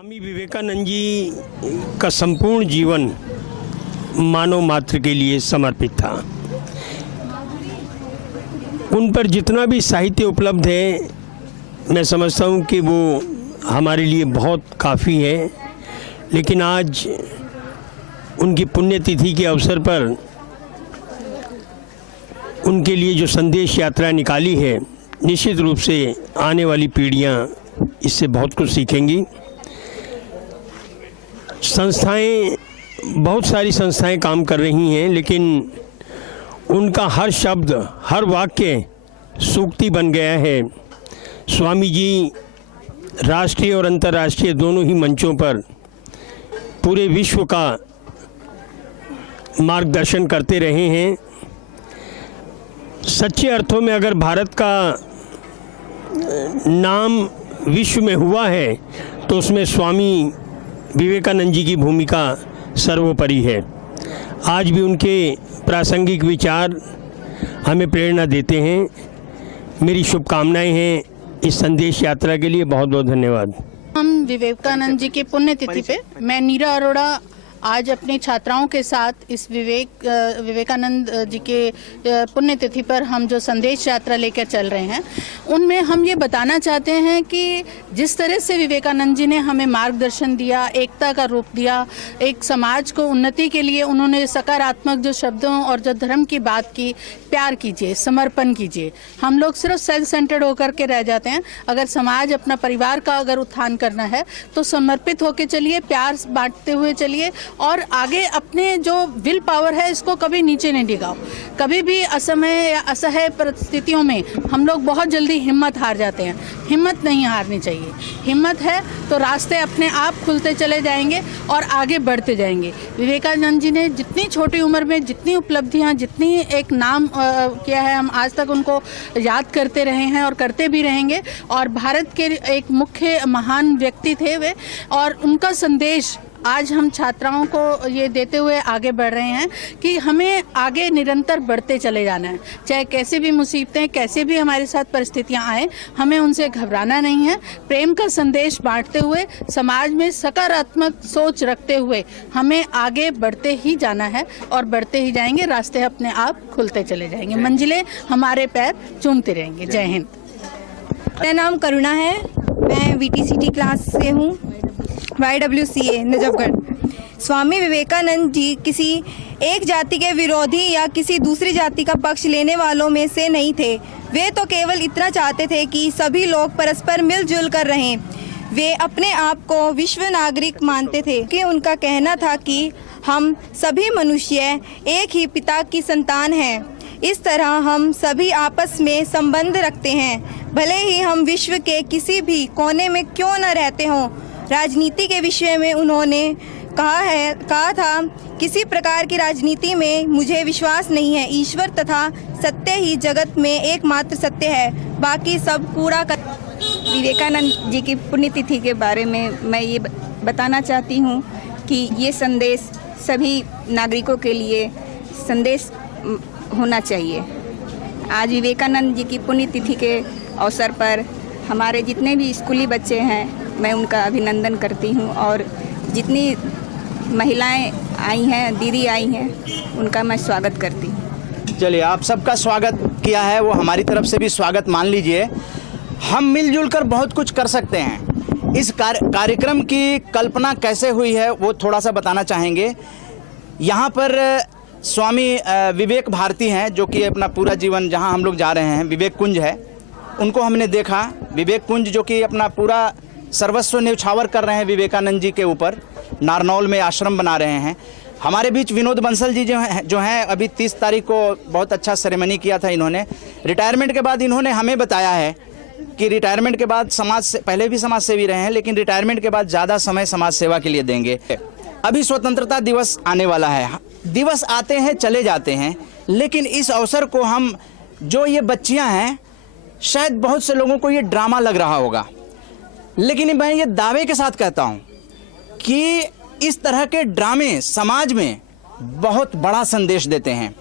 स्वामी विवेकानंद जी का संपूर्ण जीवन मानव मात्र के लिए समर्पित था। उन पर जितना भी साहित्य उपलब्ध है, मैं समझता हूँ कि वो हमारे लिए बहुत काफ़ी है। लेकिन आज उनकी पुण्यतिथि के अवसर पर उनके लिए जो संदेश यात्रा निकाली है, निश्चित रूप से आने वाली पीढ़ियाँ इससे बहुत कुछ सीखेंगी। संस्थाएं, बहुत सारी संस्थाएं काम कर रही हैं, लेकिन उनका हर शब्द, हर वाक्य सूक्ति बन गया है। स्वामी जी राष्ट्रीय और अंतर्राष्ट्रीय दोनों ही मंचों पर पूरे विश्व का मार्गदर्शन करते रहे हैं। सच्चे अर्थों में अगर भारत का नाम विश्व में हुआ है तो उसमें स्वामी विवेकानंद जी की भूमिका सर्वोपरि है। आज भी उनके प्रासंगिक विचार हमें प्रेरणा देते हैं। मेरी शुभकामनाएं हैं इस संदेश यात्रा के लिए। बहुत बहुत धन्यवाद। हम विवेकानंद जी की पुण्यतिथि पे मैं नीरा अरोड़ा आज अपनी छात्राओं के साथ इस विवेकानंद जी के पुण्यतिथि पर हम जो संदेश यात्रा लेकर चल रहे हैं, उनमें हम ये बताना चाहते हैं कि जिस तरह से विवेकानंद जी ने हमें मार्गदर्शन दिया, एकता का रूप दिया, एक समाज को उन्नति के लिए उन्होंने सकारात्मक जो शब्दों और जो धर्म की बात की, प्यार कीजिए, समर्पण कीजिए। हम लोग सिर्फ सेल्फ सेंटर्ड होकर के रह जाते हैं। अगर समाज, अपना परिवार का अगर उत्थान करना है तो समर्पित होकर चलिए, प्यार बांटते हुए चलिए और आगे अपने जो विल पावर है इसको कभी नीचे नहीं डिगाओ। कभी भी असमय या असह्य परिस्थितियों में हम लोग बहुत जल्दी हिम्मत हार जाते हैं। हिम्मत नहीं हारनी चाहिए। हिम्मत है तो रास्ते अपने आप खुलते चले जाएंगे और आगे बढ़ते जाएंगे। विवेकानंद जी ने जितनी छोटी उम्र में जितनी उपलब्धियां, जितनी एक नाम किया है, हम आज तक उनको याद करते रहे हैं और करते भी रहेंगे। और भारत के एक मुख्य महान व्यक्ति थे वे, और उनका संदेश आज हम छात्राओं को ये देते हुए आगे बढ़ रहे हैं कि हमें आगे निरंतर बढ़ते चले जाना है। चाहे कैसे भी मुसीबतें, कैसे भी हमारे साथ परिस्थितियां आए, हमें उनसे घबराना नहीं है। प्रेम का संदेश बांटते हुए, समाज में सकारात्मक सोच रखते हुए हमें आगे बढ़ते ही जाना है और बढ़ते ही जाएंगे। रास्ते अपने आप खुलते चले जाएंगे, मंजिलें हमारे पैर चूमते रहेंगे। जय हिंद। मेरा नाम करुणा है, मैं VTCT क्लास से हूँ, YWCA नजफगढ़। स्वामी विवेकानंद जी किसी एक जाति के विरोधी या किसी दूसरी जाति का पक्ष लेने वालों में से नहीं थे। वे तो केवल इतना चाहते थे कि सभी लोग परस्पर मिलजुल कर रहें। वे अपने आप को विश्व नागरिक मानते थे कि उनका कहना था कि हम सभी मनुष्य एक ही पिता की संतान हैं। इस तरह हम सभी आपस में संबंध रखते हैं, भले ही हम विश्व के किसी भी कोने में क्यों न रहते हों। राजनीति के विषय में उन्होंने कहा था, किसी प्रकार की राजनीति में मुझे विश्वास नहीं है। ईश्वर तथा सत्य ही जगत में एकमात्र सत्य है, बाकी सब कूड़ा कर। विवेकानंद जी की पुण्यतिथि के बारे में मैं ये बताना चाहती हूँ कि ये संदेश सभी नागरिकों के लिए संदेश होना चाहिए। आज विवेकानंद जी की पुण्यतिथि के अवसर पर हमारे जितने भी स्कूली बच्चे हैं, मैं उनका अभिनंदन करती हूँ, और जितनी महिलाएं आई हैं, दीदी आई हैं, उनका मैं स्वागत करती हूँ। चलिए, आप सबका स्वागत किया है, वो हमारी तरफ से भी स्वागत मान लीजिए। हम मिलजुल कर बहुत कुछ कर सकते हैं। इस कार्यक्रम की कल्पना कैसे हुई है वो थोड़ा सा बताना चाहेंगे। यहाँ पर स्वामी विवेक भारती हैं, जो कि अपना पूरा जीवन जहाँ हम लोग जा रहे हैं, विवेक कुंज है, उनको हमने देखा। विवेक कुंज जो कि अपना पूरा सर्वस्व न्यौछावर कर रहे हैं विवेकानंद जी के ऊपर, नारनौल में आश्रम बना रहे हैं। हमारे बीच विनोद बंसल जी जो हैं अभी 30 तारीख को बहुत अच्छा सेरेमनी किया था इन्होंने। रिटायरमेंट के बाद इन्होंने हमें बताया है कि रिटायरमेंट के बाद समाज से, पहले भी समाज सेवी रहे हैं, लेकिन रिटायरमेंट के बाद ज़्यादा समय समाज सेवा के लिए देंगे। अभी स्वतंत्रता दिवस आने वाला है। दिवस आते हैं चले जाते हैं, लेकिन इस अवसर को हम, जो ये बच्चियाँ हैं, शायद बहुत से लोगों को ये ड्रामा लग रहा होगा, लेकिन मैं ये दावे के साथ कहता हूँ कि इस तरह के ड्रामे समाज में बहुत बड़ा संदेश देते हैं।